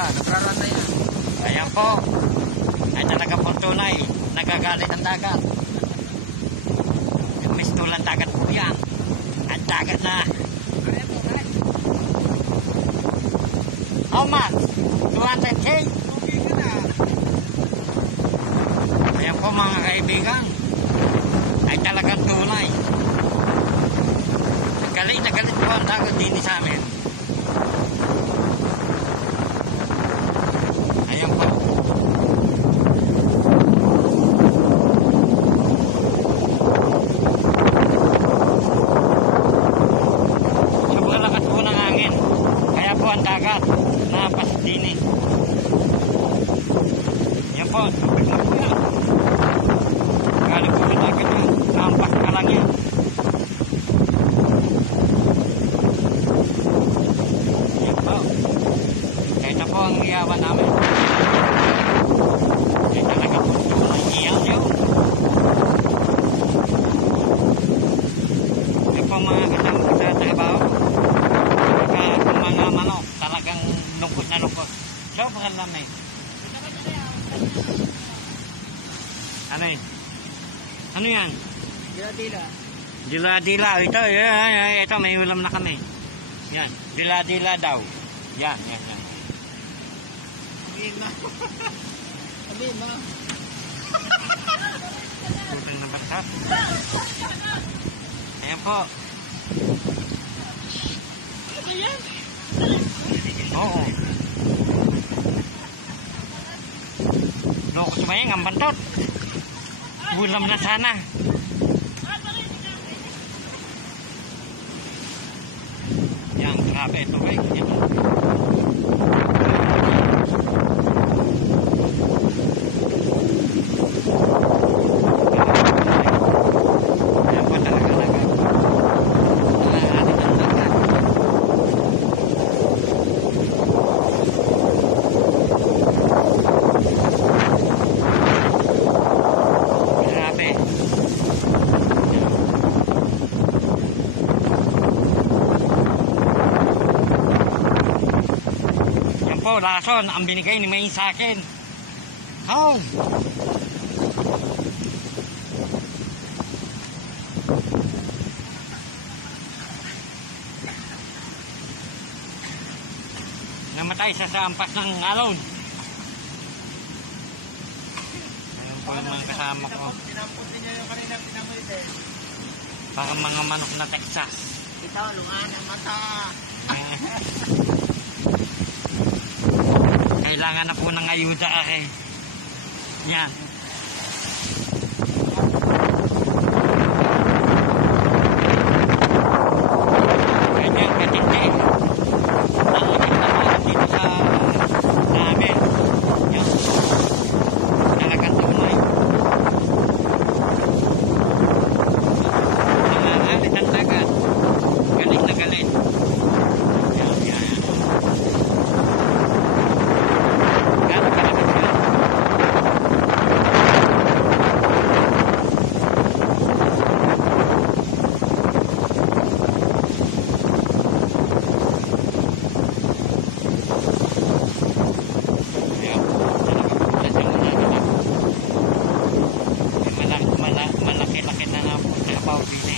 Yan, napraran na yan. Ayan po. Ay talaga po tunay. Nagagalit ang dagat. Mistulang dagat po yan. Ang dagat na. How much? 200K? Ayan po mga kaibigan. Ay talagang tunay. Nagalit po ang dagat din sa amin. Ayan po. Sobrang lakas po ng hangin. Kaya po ang dagat napasdini. Ayan po. Tubig na po yan. Galing po ng dagat yan. Naampas ka lang yan. Ayan po. Ito po ang iyawan namin. Ito talaga po tunay iyaw yun. Ito po mga kasama sa trabaho. Mga manok, talagang lungkot na lungkot. Sobrang lamig. Ano yun? Ano yan? Dila-dila. Dila-dila. Ito, may ulam na kami. Yan. Dila-dila daw. Yan. Sabihin mo. Sabihin mo. Putang na basat. Ayan po. Ano ba yan? Oo. Loko sumayang ang bantot. Bulam na sana. Yan, grabe ito guys. Yan. Ayan po talaga. Rason ang binigay ni May sa akin. Home. Namatay sa ampas ng alon. Ayan po yung mga kasama ko. Pinampun niya yung kanina pinamulitin. Parang mga manok na Texas. Ito, lungan ang mata. Kailangan na po ng ayuda ake. Yan. Ganyan katindi. Nalapit na po dito sa namin. Yan. Talagang tunay. Nangangalit ang dagat. Galing na galing. Yan. Malaki-laki na nga po sa Paubili.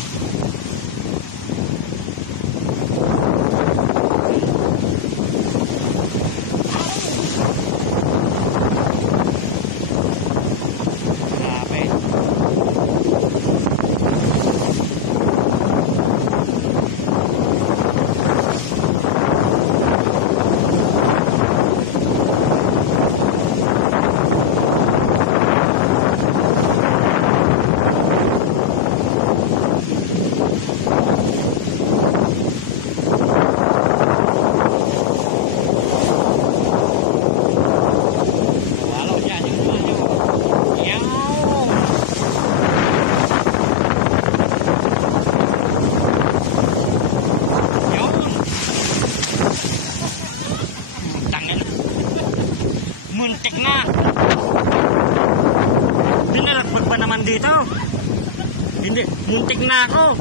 Grabe. Muntik na. Pinalagpag pa naman dito. Hindi, muntik na ako.